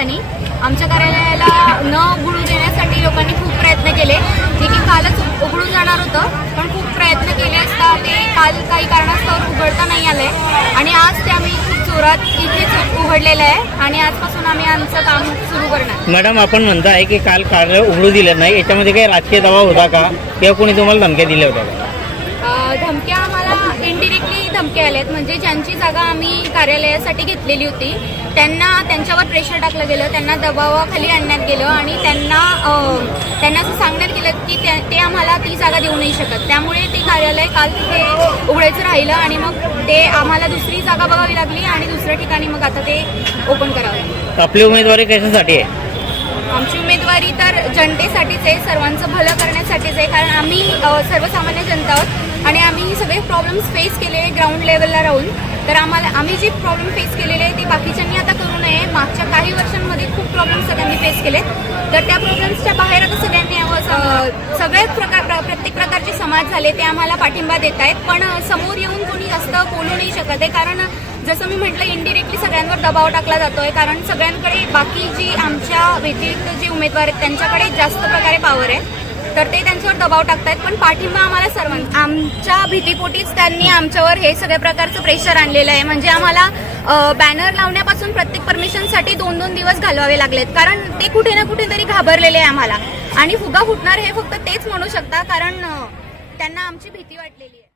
लोकांनी आमच्या कार्यालयाला न उघडू देण्यासाठी लोकांनी खूप प्रयत्न केले. जे की कालच उघडून जाणार होतं पण खूप प्रयत्न केले असता ते काल काही कारणास्तव उघडता नाही आलं. आहे आणि आज ते आम्ही खूप जोरात इथेच उघडलेलं आहे आणि आजपासून आम्ही आमचं काम सुरू करणार. मॅडम आपण म्हणताय की काल कार्य उघडू दिलं नाही. याच्यामध्ये काही राजकीय दबाव होता का? किंवा कोणी तुम्हाला धमक्या दिल्या होत्या का? धमक्या आम्हाला इनडिरेक्टली धमक्या आल्यात. म्हणजे ज्यांची जागा आम्ही कार्यालयासाठी घेतलेली होती त्यांना त्यांच्यावर प्रेशर टाकलं गेलं त्यांना दबावाखाली आणण्यात गेलं आणि त्यांना त्यांना असं सांगण्यात गेलं की ते आम्हाला ती जागा देऊ नाही शकत. त्यामुळे ते कार्यालय काल तिथे उघडायचं राहिलं आणि मग ते आम्हाला दुसरी जागा बघावी लागली आणि दुसऱ्या ठिकाणी मग आता ते ओपन करावं लागलं. आपली उमेदवारी कशासाठी आहे? आमची उमेदवारी तर जनतेसाठीच आहे सर्वांचं भलं करण्यासाठीच आहे कारण आम्ही सर्वसामान्य जनता आहोत आणि आम्ही प्रॉब्लेम्स फेस केले ग्राउंड लेवलला राहून तर आम्हाला आम्ही जे प्रॉब्लेम फेस केलेले आहे ते बाकीच्यांनी आता करू नये. मागच्या काही वर्षांमध्ये खूप प्रॉब्लेम्स सगळ्यांनी फेस केले तर त्या प्रॉब्लेम्सच्या बाहेर आता सगळ्यांनी सगळ्याच प्रकार प्र- प्रत्येक प्रकारचे समाज झाले ते आम्हाला पाठिंबा देत आहेत पण समोर येऊन कोणी जास्त बोलू नाही शकत आहे. कारण जसं मी म्हटलं इनडिरेक्टली सगळ्यांवर दबाव टाकला जातोय. कारण सगळ्यांकडे बाकी जी आमच्या व्यतिरिक्त जे उमेदवार आहेत त्यांच्याकडे जास्त प्रकारे पॉवर आहे. तर ते त्यांच्यावर दबाव टाकतायत पण पाठिंबा आम्हाला सर्वांना आमच्या भीतीपोटीच त्यांनी आमच्यावर हे सगळ्या प्रकारचं प्रेशर आणलेलं आहे. म्हणजे आम्हाला बॅनर लावण्यापासून प्रत्येक परमिशनसाठी दोन दोन दिवस घालवावे लागलेत. कारण ते कुठे ना कुठेतरी घाबरलेले आहे आम्हाला. आणि फुगा फुटणार हे फक्त तेच म्हणू शकता कारण त्यांना आमची भीती वाटलेली आहे.